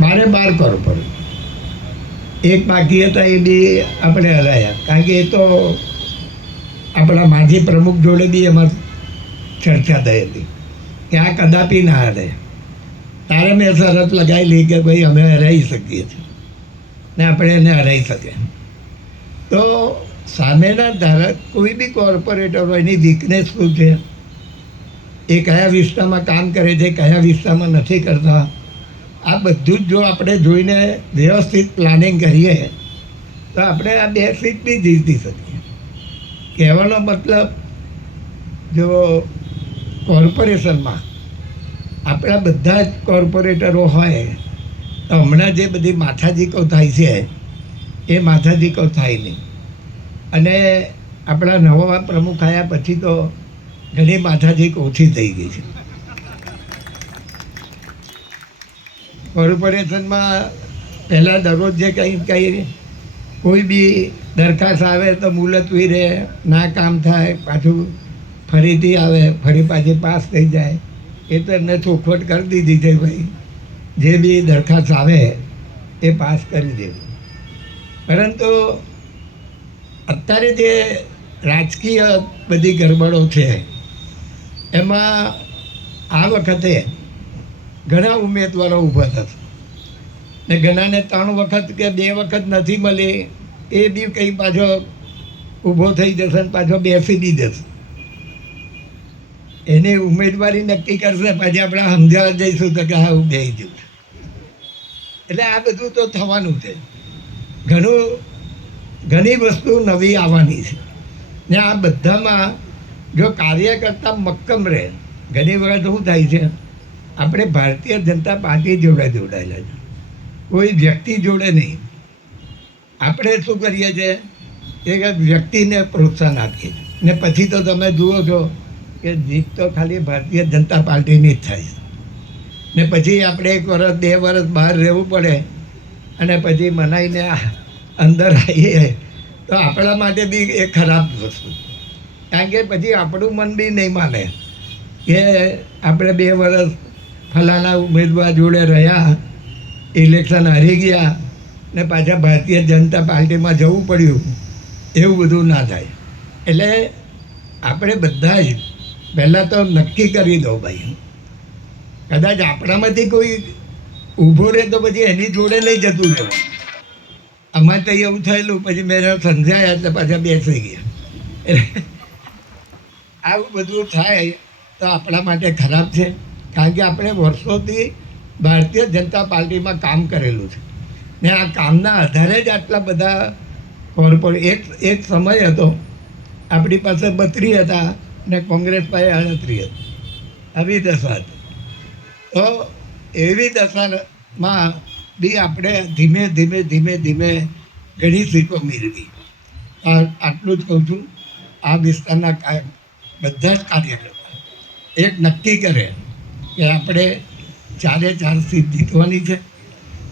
બારે બાર પડ્યું એક બાકી હતા એ બી આપણે હરાયા. કારણ કે એ તો આપણા માજી પ્રમુખ જોડે બી એમાં ચર્ચા થઈ હતી કે આ કદાપી ના હરે તારે મેં શરત લગાવેલી કે ભાઈ અમે હરાઈ શકીએ છીએ. ને આપણે એને હરાઈ શકીએ. તો સામેના ધારક કોઈ બી કોર્પોરેટર હોય, એની વીકનેસ શું છે? એ કયા વિસ્તારમાં કામ કરે છે, કયા વિસ્તારમાં નથી કરતા? આ બધું જ જો આપણે જોઈને વ્યવસ્થિત પ્લાનિંગ કરીએ, તો આપણે આ બે સીટ બી જીતી શકીએ. કહેવાનો મતલબ, જો કોર્પોરેશનમાં આપણા બધા જ કોર્પોરેટરો હોય, તો હમણાં જે બધી માથાજીકો થાય છે, એ માથાજીકો થાય નહીં. અને આપણા નવા પ્રમુખ આવ્યા પછી તો ઘણી માથાજીક ઓછી થઈ ગઈ છે. કોર્પોરેશનમાં પહેલાં દરરોજ જે કંઈ કંઈ કોઈ બી દરખાસ્ત આવે તો મુલતવી રહે ના કામ થાય, પાછું ફરીથી આવે, ફરી પાછી પાસ થઈ જાય. એ તો એમને ચોખવટ કરી દીધી છે ભાઈ. જે બી દરખાસ્ત આવે એ પાસ કરી દેવી. પરંતુ અત્યારે જે રાજકીય બધી ગરબડો છે, એમાં આ વખતે ઘણા ઉમેદવારો ઊભા થશે. ને ઘણાને ત્રણ વખત કે બે વખત નથી મળી, એ બી કંઈ પાછો ઊભો થઈ જશે ને પાછો બેસી બી જશે. એની ઉમેદવારી નક્કી કરશે, પછી આપણે સમજાવવા જઈશું તો કે હા, હું બે જઉં એટલે આ બધું તો થવાનું છે. ઘણું, ઘણી વસ્તુ નવી આવવાની છે. ને આ બધામાં જો કાર્યકર્તા મક્કમ રહે, ઘણી વખત શું થાય છે આપણે ભારતીય જનતા પાર્ટી જોડે જોડાયેલા છે. કોઈ વ્યક્તિ જોડે નહીં. આપણે શું કરીએ છીએ? એક વ્યક્તિને પ્રોત્સાહન આપીએ ને પછી તો તમે જુઓ છો કે જીત તો ખાલી ભારતીય જનતા પાર્ટીની જ થાય છે. ને પછી આપણે એક વર્ષ બે વર્ષ બહાર રહેવું પડે અને પછી મનાઈને અંદર આવીએ. તો આપણા માટે બી એ ખરાબ વસ્તુ. કારણ કે પછી આપણું મન બી નહીં માને કે આપણે બે વર્ષ ફલાણા ઉમેદવાર જોડે રહ્યા ઇલેક્શન હારી ગયા ને પાછા ભારતીય જનતા પાર્ટીમાં જવું પડ્યું, એવું બધું ના થાય. એટલે આપણે બધા જ પહેલાં તો નક્કી કરી દો ભાઈ કદાચ આપણામાંથી કોઈ ઊભો રહે તો પછી એની જોડે નહીં જતું રહેવું. અમારે તો એવું થયેલું, પછી મેં સમજાયા એટલે પાછા બેસી ગયા. એટલે આવું બધું થાય તો આપણા માટે ખરાબ છે. કારણ કે આપણે વર્ષોથી ભારતીય જનતા પાર્ટીમાં કામ કરેલું છે. ને આ કામના આધારે જ આટલા બધા કોર્પોરેટ એક એક સમય હતો, આપણી પાસે બત્રી હતા ને કોંગ્રેસ પાસે અડત્રી હતી. આવી દશા હતી. તો એવી દશામાં બી આપણે ધીમે ધીમે ધીમે ધીમે ઘણી સીટો મેળવી. આટલું જ કહું છું. આ વિસ્તારના બધા જ કાર્યકર્તા એક નક્કી કરે કે આપણે ચારે ચાર સીટ જીતવાની છે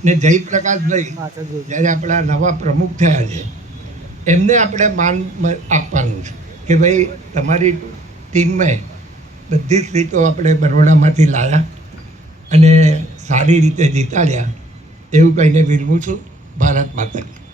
ને જયપ્રકાશભાઈ જ્યારે આપણા નવા પ્રમુખ થયા છે એમને આપણે માન આપવાનું છે કે ભાઈ તમારી ટીમમાં બધી સીટો આપણે બરોડામાંથી લાવ્યા અને સારી રીતે જીતાડ્યા એવું કહીને વિરમું છું. ભારત માતા